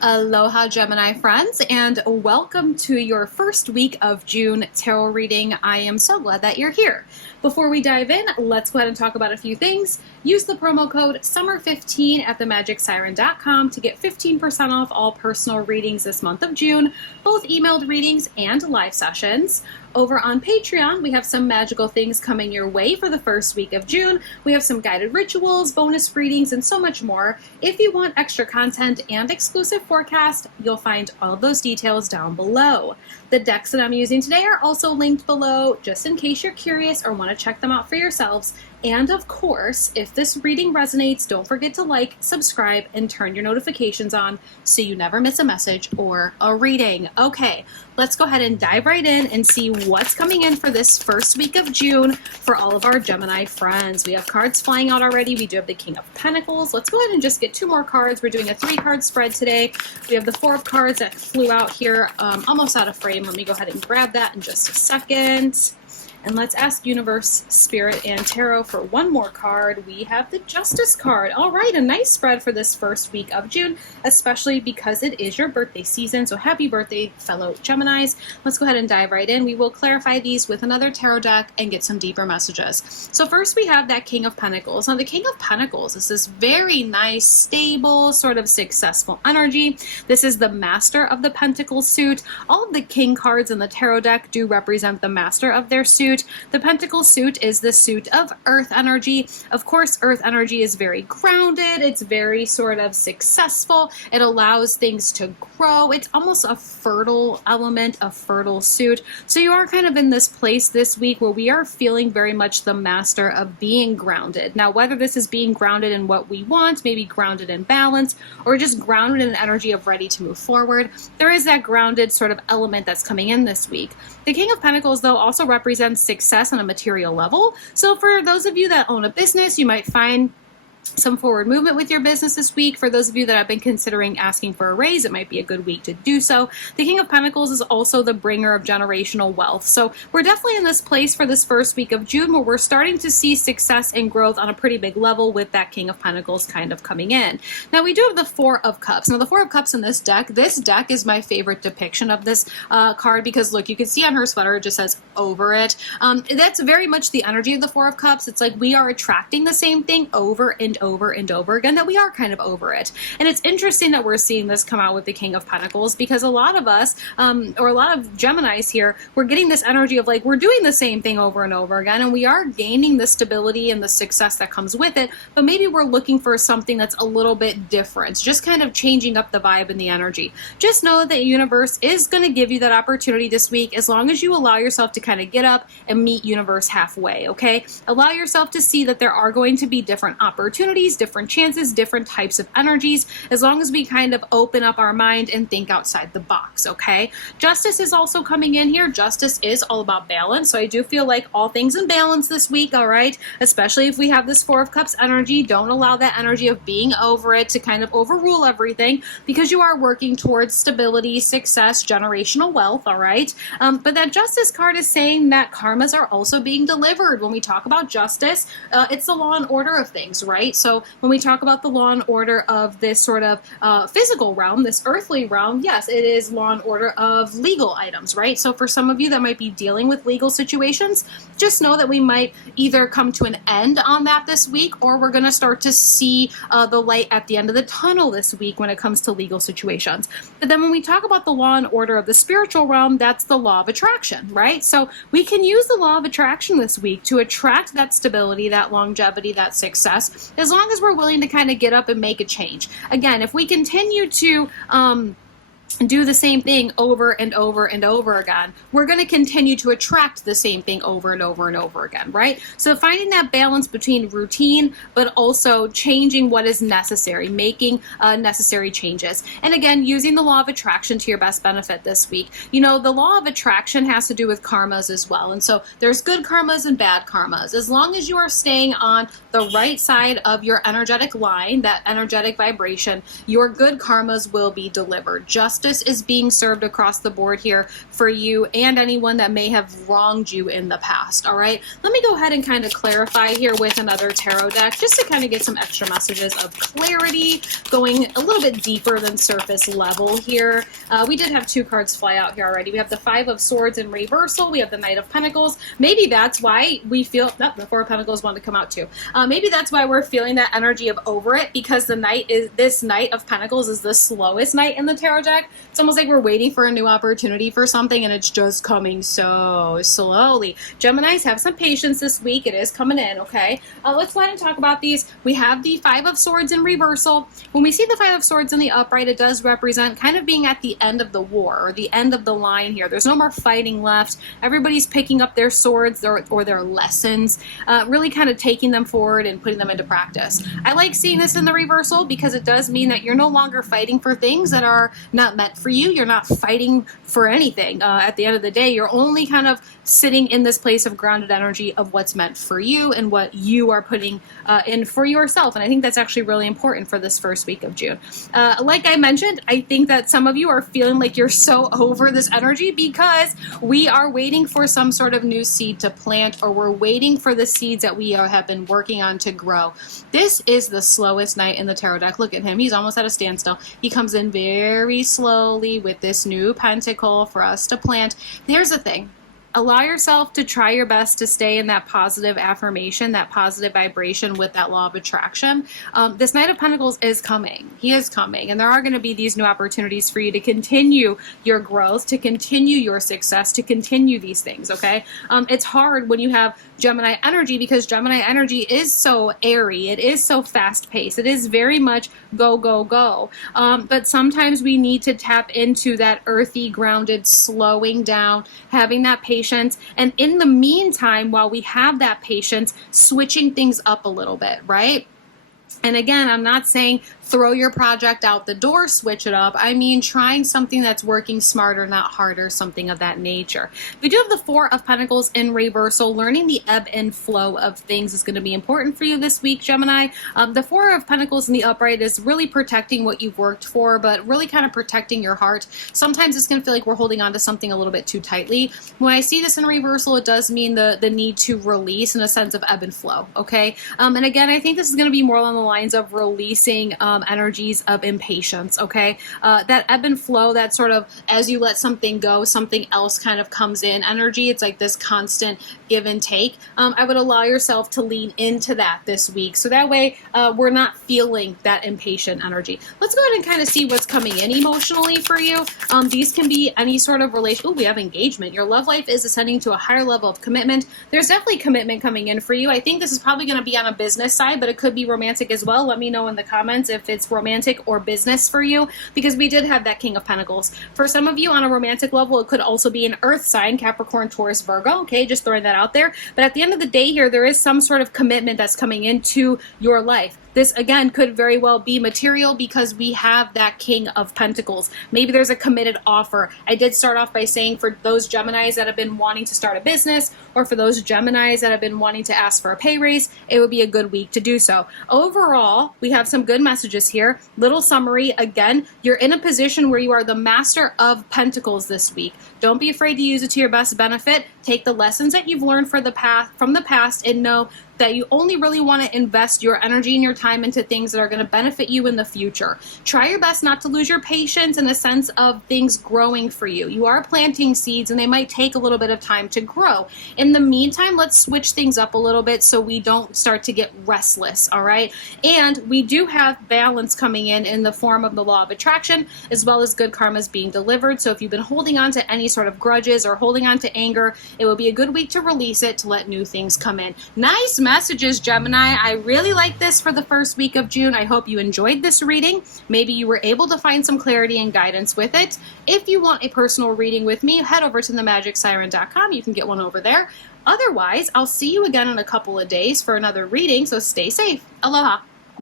Aloha Gemini friends, and welcome to your first week of June tarot reading. I am so glad that you're here. Before we dive in, let's go ahead and talk about a few things. Use the promo code SUMMER15 at themagicsiren.com to get 15% off all personal readings this month of June, both emailed readings and live sessions. Over on Patreon, we have some magical things coming your way for the first week of June. We have some guided rituals, bonus readings, and so much more. If you want extra content and exclusive forecast, you'll find all of those details down below. The decks that I'm using today are also linked below, just in case you're curious or want to check them out for yourselves. And of course, if this reading resonates, don't forget to like, subscribe, and turn your notifications on so you never miss a message or a reading. Okay, let's go ahead and dive right in and see what's coming in for this first week of June for all of our Gemini friends. We have cards flying out already. We do have the King of Pentacles. Let's go ahead and just get two more cards. We're doing a 3-card spread today. We have the Four of Cards that flew out here, almost out of frame. Let me go ahead and grab that in just a second. And let's ask Universe, Spirit, and Tarot for one more card. We have the Justice card. All right, a nice spread for this first week of June, especially because it is your birthday season. So happy birthday, fellow Geminis. Let's go ahead and dive right in. We will clarify these with another tarot deck and get some deeper messages. So first we have that King of Pentacles. Now the King of Pentacles is this very nice, stable, sort of successful energy. This is the Master of the Pentacle suit. All of the King cards in the tarot deck do represent the Master of their suit. The Pentacle suit is the suit of Earth energy. Of course, Earth energy is very grounded. It's very sort of successful. It allows things to grow. It's almost a fertile element, a fertile suit. So you are kind of in this place this week where we are feeling very much the master of being grounded. Now, whether this is being grounded in what we want, maybe grounded in balance, or just grounded in the energy of ready to move forward, there is that grounded sort of element that's coming in this week. The King of Pentacles, though, also represents success on a material level. So for those of you that own a business, you might find some forward movement with your business this week. For those of you that have been considering asking for a raise, it might be a good week to do so. The King of Pentacles is also the bringer of generational wealth. So we're definitely in this place for this first week of June where we're starting to see success and growth on a pretty big level with that King of Pentacles kind of coming in. Now we do have the Four of Cups. Now the Four of Cups in this deck is my favorite depiction of this card because look, you can see on her sweater it just says over it. That's very much the energy of the Four of Cups. It's like we are attracting the same thing over and over and over again, that we are kind of over it. And it's interesting that we're seeing this come out with the King of Pentacles because a lot of us, or a lot of Geminis here, we're getting this energy of like, we're doing the same thing over and over again, and we are gaining the stability and the success that comes with it, but maybe we're looking for something that's a little bit different, just kind of changing up the vibe and the energy. Just know that the universe is going to give you that opportunity this week as long as you allow yourself to kind of get up and meet universe halfway, okay? Allow yourself to see that there are going to be different opportunities, different chances, different types of energies, as long as we kind of open up our mind and think outside the box, okay? Justice is also coming in here. Justice is all about balance, so I do feel like all things in balance this week, all right? Especially if we have this Four of Cups energy. Don't allow that energy of being over it to kind of overrule everything because you are working towards stability, success, generational wealth, all right? But that Justice card is saying that karmas are also being delivered. When we talk about justice, it's the law and order of things, right? So when we talk about the law and order of this sort of physical realm, this earthly realm, yes, it is law and order of legal items, right? So for some of you that might be dealing with legal situations, just know that we might either come to an end on that this week, or we're going to start to see the light at the end of the tunnel this week when it comes to legal situations. But then when we talk about the law and order of the spiritual realm, that's the law of attraction, right? So we can use the law of attraction this week to attract that stability, that longevity, that success, as long as we're willing to kind of get up and make a change. Again, if we continue to do the same thing over and over and over again, we're going to continue to attract the same thing over and over and over again, right? So finding that balance between routine, but also changing what is necessary, making necessary changes. And again, using the law of attraction to your best benefit this week. You know, the law of attraction has to do with karmas as well. And so there's good karmas and bad karmas. As long as you are staying on the right side of your energetic line, that energetic vibration, your good karmas will be delivered. Just justice is being served across the board here for you and anyone that may have wronged you in the past, all right? Let me go ahead and kind of clarify here with another tarot deck just to kind of get some extra messages of clarity, going a little bit deeper than surface level here. We did have two cards fly out here already. We have the Five of Swords in reversal. We have the Knight of Pentacles. Maybe that's why we feel, no, the Four of Pentacles wanted to come out too. Maybe that's why we're feeling that energy of over it, because this Knight of Pentacles is the slowest knight in the tarot deck. It's almost like we're waiting for a new opportunity for something and it's just coming so slowly. Geminis, have some patience this week. It is coming in, okay? Let's go ahead and talk about these. We have the Five of Swords in reversal. When we see the Five of Swords in the upright, it does represent kind of being at the end of the war, or the end of the line here. There's no more fighting left. Everybody's picking up their swords or their lessons, really kind of taking them forward and putting them into practice. I like seeing this in the reversal because it does mean that you're no longer fighting for things that are not meant for you. You're not fighting for anything. At the end of the day, you're only kind of sitting in this place of grounded energy of what's meant for you and what you are putting in for yourself. And I think that's actually really important for this first week of June. Like I mentioned, I think that some of you are feeling like you're so over this energy because we are waiting for some sort of new seed to plant, or we're waiting for the seeds that we have been working on to grow. This is the slowest knight in the tarot deck. Look at him. He's almost at a standstill. He comes in very slowly with this new pentacle for us to plant. Here's the thing. Allow yourself to try your best to stay in that positive affirmation, that positive vibration with that law of attraction. This Knight of Pentacles is coming. He is coming. And there are going to be these new opportunities for you to continue your growth, to continue your success, to continue these things, okay? It's hard when you have Gemini energy because Gemini energy is so airy. It is so fast-paced. It is very much go, go, go. But sometimes we need to tap into that earthy, grounded, slowing down, having that patience. And in the meantime, while we have that patience, switching things up a little bit, right? And again, I'm not saying throw your project out the door, switch it up. I mean, trying something that's working smarter, not harder, something of that nature. We do have the Four of Pentacles in reversal. Learning the ebb and flow of things is going to be important for you this week, Gemini. The Four of Pentacles in the upright is really protecting what you've worked for, but really kind of protecting your heart. Sometimes it's going to feel like we're holding on to something a little bit too tightly. When I see this in reversal, it does mean the need to release in a sense of ebb and flow, okay? And again, I think this is going to be more along the lines of releasing energies of impatience, okay? That ebb and flow, that sort of as you let something go, something else kind of comes in energy. It's like this constant give and take. I would allow yourself to lean into that this week. So that way we're not feeling that impatient energy. Let's go ahead and kind of see what's coming in emotionally for you. These can be any sort of relation. Oh, we have engagement. Your love life is ascending to a higher level of commitment. There's definitely commitment coming in for you. I think this is probably going to be on a business side, but it could be romantic as well. Let me know in the comments if it's romantic or business for you, because we did have that King of Pentacles. For some of you on a romantic level, it could also be an earth sign, Capricorn, Taurus, Virgo, okay? Just throwing that out there. But at the end of the day here, there is some sort of commitment that's coming into your life. This, again, could very well be material because we have that King of Pentacles. Maybe there's a committed offer. I did start off by saying for those Geminis that have been wanting to start a business, or for those Geminis that have been wanting to ask for a pay raise, it would be a good week to do so. Overall, we have some good messages here. Little summary, again, you're in a position where you are the Master of Pentacles this week. Don't be afraid to use it to your best benefit. Take the lessons that you've learned from the past and know that you only really want to invest your energy and your time into things that are going to benefit you in the future. Try your best not to lose your patience in the sense of things growing for you. You are planting seeds and they might take a little bit of time to grow. In the meantime, let's switch things up a little bit so we don't start to get restless, all right? And we do have balance coming in the form of the law of attraction, as well as good karmas being delivered. So if you've been holding on to any sort of grudges or holding on to anger, it will be a good week to release it, to let new things come in. Nice messages, Gemini. I really like this for the first week of June. I hope you enjoyed this reading. Maybe you were able to find some clarity and guidance with it. If you want a personal reading with me, head over to themagicsiren.com. You can get one over there. Otherwise, I'll see you again in a couple of days for another reading, so stay safe. Aloha.